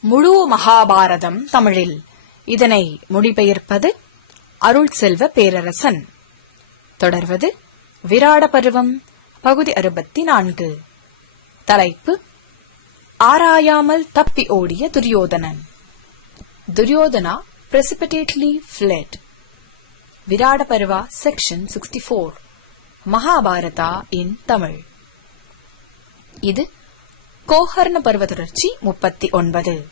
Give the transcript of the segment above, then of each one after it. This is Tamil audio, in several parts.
முழு மகாபாரதம் தமிழில். இதனை மொழிபெயர்ப்பது அருள் செல்வ பேரரசன். தொடர்வது விராட பருவம் பகுதி அறுபத்தி நான்கு தலைப்பு ஆராயாமல் தப்பி ஓடிய Duryodhanan. Duryodhana precipitately fled. Virata Parva section sixty four Mahabharata in Tamil. இது கோஹர்ண பருவ தொடர்ச்சி முப்பத்தி ஒன்பது.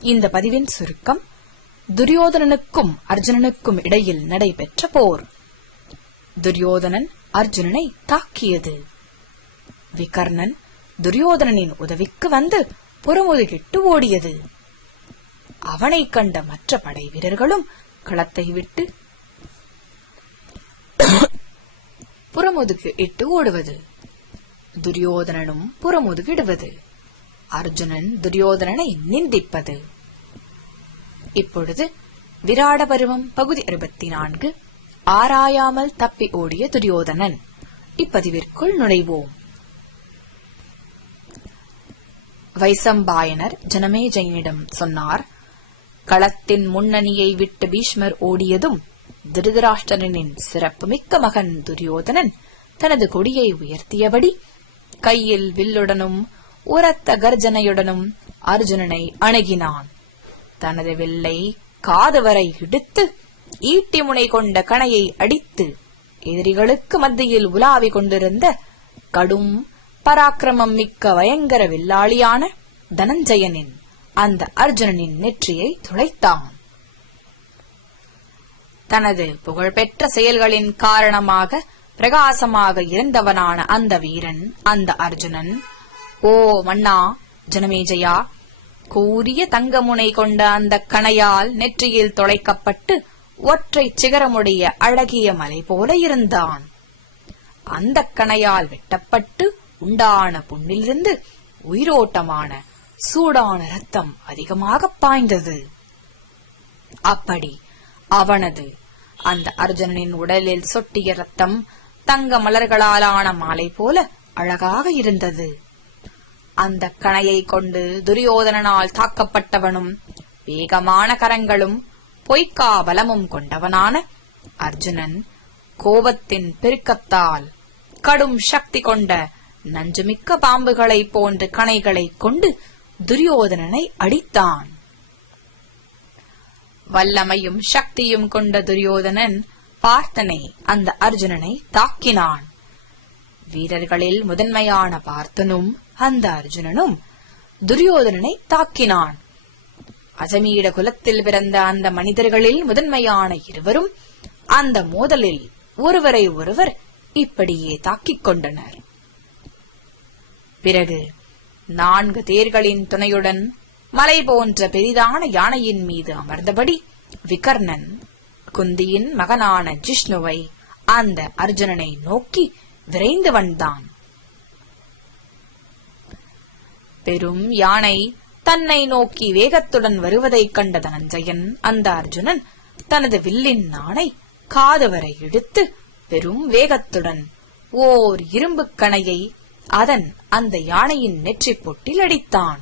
இந்த பதிவின் சுருக்கம் துரியோதனனுக்கும் அர்ஜுனனுக்கும் இடையில் நடைபெற்ற போர். துரியோதனன் அர்ஜுனனை தாக்கியது. விகர்ணன் துரியோதனனின் உதவிக்கு வந்து புறமுதுகிட்டு ஓடியது. அவனைக் கண்ட மற்ற படை வீரர்களும் களத்தை விட்டு புறமுதுகு இட்டு ஓடுவது. துரியோதனனும் புறமுதுகிடுவது. அர்ஜுனன் துரியோதனனை நிந்திப்பது. இப்பொழுது விராட பருவம் பகுதி அறுபத்தி நான்கு ஆராயாமல் தப்பி ஓடிய துரியோதனன். இப்பதிவிற்குள் நுழைவோம். வைசம்பாயனர் ஜனமேஜயனிடம் சொன்னார் களத்தின் முன்னணியை விட்டு பீஷ்மர் ஓடியதும் திருதராஷ்டிரனின் சிறப்புமிக்க மகன் துரியோதனன் தனது கொடியை உயர்த்தியபடி கையில் வில்லுடனும் உரத்த கர்ஜனையுடனும் அர்ஜுனனை அணுகினான். தனது வில்லை காது வரை இடித்து ஈட்டி முனை கொண்ட கணையை அடித்து எதிரிகளுக்கு மத்தியில் உலாவிக் கொண்டிருந்த கடும் பராக்கிரமம் மிக்க பயங்கர வில்லாளியான தனஞ்சயனின் அந்த அர்ஜுனனின் நெற்றியை துளைத்தான். தனது புகழ்பெற்ற செயல்களின் காரணமாக பிரகாசமாக இருந்தவனான அந்த வீரன் அந்த அர்ஜுனன். ஓ மன்னா ஜனமேஜயா கூரிய தங்கமுனை கொண்ட அந்த கணையால் நெற்றியில் தொலைக்கப்பட்டு ஒற்றை சிகரமுடைய அழகிய மலை போல இருந்தான். அந்த கணையால் வெட்டப்பட்டு உண்டான புண்ணிலிருந்து உயிரோட்டமான சூடான ரத்தம் அதிகமாக பாய்ந்தது. அப்படி அவனது அந்த அர்ஜுனனின் உடலில் சொட்டிய ரத்தம் தங்க மலர்களாலான மாலை போல அழகாக இருந்தது. அந்த கணையை கொண்டு துரியோதனனால் தாக்கப்பட்டவனும் வேகமான கரங்களும் பொய்க்கா பலமும் கொண்டவனான அர்ஜுனன் கோபத்தின் பெருக்கத்தால் கடும் சக்தி கொண்ட நஞ்சுமிக்க பாம்புகளைப் போன்ற கணைகளைக் கொண்டு துரியோதனனை அடித்தான். வல்லமையும் சக்தியும் கொண்ட துரியோதனன் பார்த்தனை அந்த அர்ஜுனனை தாக்கினான். வீரர்களில் முதன்மையான பார்த்தனும் அந்த அர்ஜுனனும் துரியோதனனை தாக்கினான். அஜமீட குலத்தில் பிறந்த அந்த மனிதர்களில் முதன்மையான இருவரும் அந்த மோதலில் ஒருவரை ஒருவர் இப்படியே தாக்கிக் கொண்டனர். பிறகு நான்கு தேர்களின் துணையுடன் மலை போன்ற பெரிதான யானையின் மீது அமர்ந்தபடி விகர்ணன் குந்தியின் மகனான ஜிஷ்ணுவை அந்த அர்ஜுனனை நோக்கி விரைந்து வந்தான் பெரும் யானை தன்னை நோக்கி வேகத்துடன் வருவதைக் கண்ட தனஞ்சயன் அந்த அர்ஜுனன் தனது வில்லின் நாணை காது வரை இழுத்து பெரும் வேகத்துடன் ஓர் இரும்புக் கணையை அதன் அந்த யானையின் நெற்றிப் பொட்டில் அடித்தான்.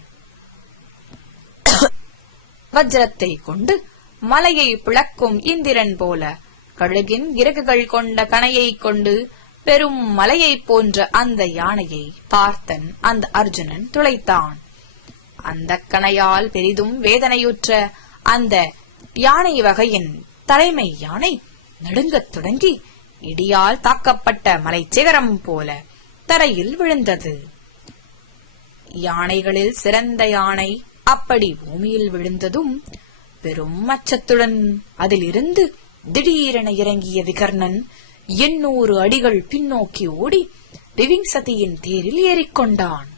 வஜ்ரத்தை கொண்டு மலையை பிளக்கும் இந்திரன் போல. கழுகின் இறகுகள் கொண்ட கணையைக் கொண்டு பெரும் மலையைப் போன்ற அந்த யானையை பார்த்தன் அந்த அர்ஜுனன் துளைத்தான். அந்த கணையால் பெரிதும் வேதனையுற்ற அந்த யானை வகையின் தலைமை யானை நடுங்கத் தொடங்கி இடியால் தாக்கப்பட்ட மலைச்சிகரம் போல தரையில் விழுந்தது. யானைகளில் சிறந்த யானை அப்படி பூமியில் விழுந்ததும் பெரும் அச்சத்துடன் அதிலிருந்து திடீரென இறங்கிய விகர்ணன் எண்ணூறு அடிகள் பின்னோக்கி ஓடி விவிங்சதியின் தேரில் ஏறிக்கொண்டான்.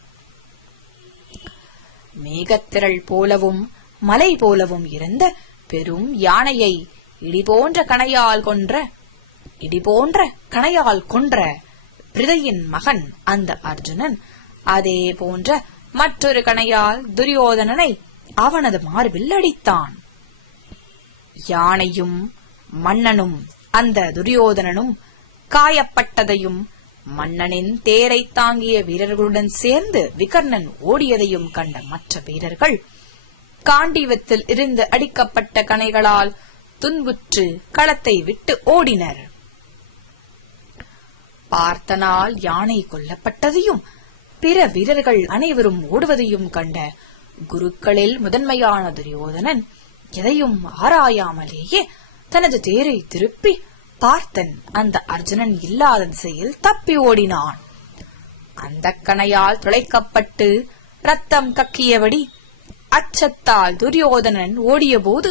மேகத்திரள் போலவும் மலை போலவும் இருந்த பெரும் யானையை இடி போன்ற கணையால் கொன்ற இடி போன்ற கணையால் கொன்ற பிரிதையின் மகன் அந்த அர்ஜுனன். அதே போன்ற மற்றொரு கணையால் துரியோதனனை அவனது மார்பில் அடித்தான். யானையும் மன்னனும் அந்த துரியோதனனும் காயப்பட்டதையும் மன்னனின் தேரை தாங்கிய வீரர்களுடன் சேர்ந்து விகர்ணன் ஓடியதையும் கண்ட மற்ற வீரர்கள் காண்டீவத்தில் இருந்து அடிக்கப்பட்ட கணைகளால் துன்புற்று களத்தை விட்டு ஓடினர். பார்த்தனால் யானை கொல்லப்பட்டதையும் பிற வீரர்கள் அனைவரும் ஓடுவதையும் கண்ட குருக்களில் முதன்மையான துரியோதனன் எதையும் ஆராயாமலேயே தனது தேரை திருப்பி பார்த்தன். அந்த அர்ஜுனன் இல்லாத திசையில் தப்பி ஓடினான். அந்த கணையால் துளைக்கப்பட்டு ரத்தம் கக்கியபடி அச்சத்தால் துரியோதனன் ஓடியபோது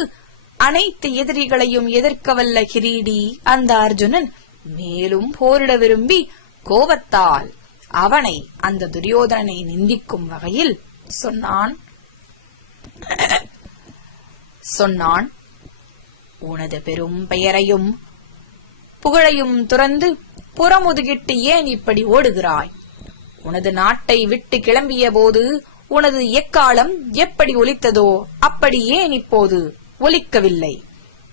அனைத்து எதிரிகளையும் எதிர்க்க வல்ல கிரீடி அந்த அர்ஜுனன் மேலும் போரிட விரும்பி கோபத்தால் அவனை அந்த துரியோதனனை நிந்திக்கும் வகையில் சொன்னான். சொன்னான். உனது பெரும் பெயரையும் புகழையும் துறந்து புறமுதுகிட்டு ஏன் இப்படி ஓடுகிறாய்? உனது நாட்டை விட்டு கிளம்பிய போது உனது எக்காலம் எப்படி ஒலித்ததோ அப்படி ஏன் இப்போது ஒலிக்கவில்லை?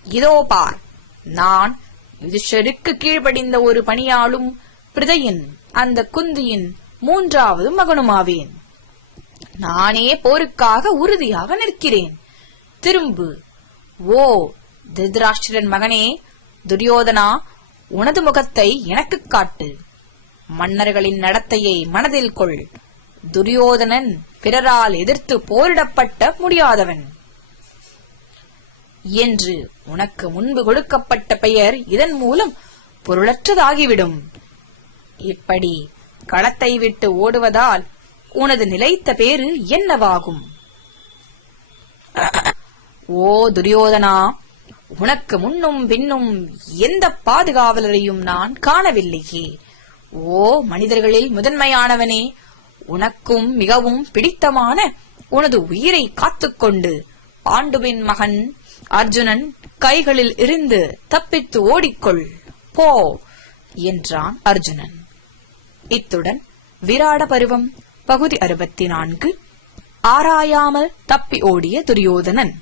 இதோ பார் நான் யுதிஷருக்கு கீழ்படிந்த ஒரு பணியாளும் பிரதையின் அந்த குந்தியின் மூன்றாவது மகனுமாவேன். நானே போருக்காக உறுதியாக நிற்கிறேன். திரும்பு. ஓ திருதராஷ்டிரன் மகனே துரியோதனா உனது முகத்தை எனக்குக் காட்டு. மன்னர்களின் நடத்தையை மனதில் கொள். துரியோதனன் பிறரால் எதிர்த்து போரிடப்பட்ட முடியாதவன். என்று உனக்கு முன்பு கொடுக்கப்பட்ட பெயர் இதன் மூலம் பொருளற்றதாகிவிடும். இப்படி களத்தை விட்டு ஓடுவதால் உனது நிலைத்த பேரு என்னவாகும்? ஓ துரியோதனா உனக்கு முன்னும் பின்னும் எந்த பாதுகாவலரையும் நான் காணவில்லையே. ஓ மனிதர்களில் முதன்மையானவனே உனக்கும் மிகவும் பிடித்தமான உனது உயிரை காத்துக்கொண்டு பாண்டுவின் மகன் அர்ஜுனன் கைகளில் இருந்து தப்பித்து ஓடிக்கொள் போ என்றான் அர்ஜுனன். இத்துடன் விராட பருவம் பகுதி அறுபத்தி நான்கு. ஆராயாமல் தப்பி ஓடிய துரியோதனன்.